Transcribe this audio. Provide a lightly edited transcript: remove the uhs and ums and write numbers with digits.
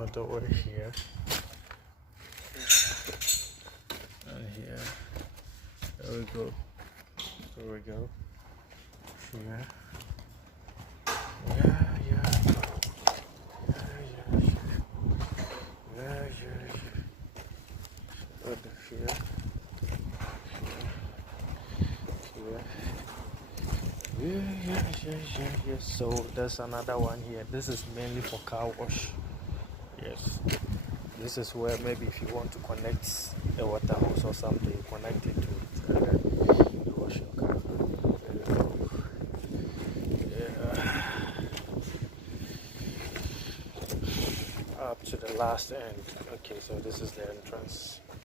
all the way here. And here. There we go. Here we go. Here. Yeah. Here. Yeah. So there's another one here. This is mainly for car wash. Yes. This is where maybe if you want to connect a water hose or something, you connect it to it and then you wash your car. Yeah. Up to the last end. Okay, so this is the entrance.